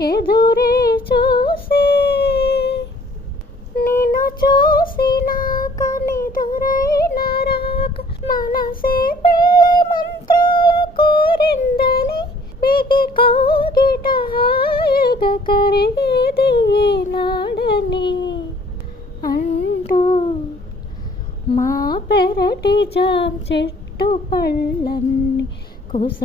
ఎదురే చూసి నిన్ను చూసినాక నిదురైన రాక మనసే పెళ్లి మంత్రాలు కోరిందని బిగి కౌగిట హాయిగా కరిగేది ఏనాడని అంటూ మా పెరటి జాం చెట్టు పళ్ళన్ని కుస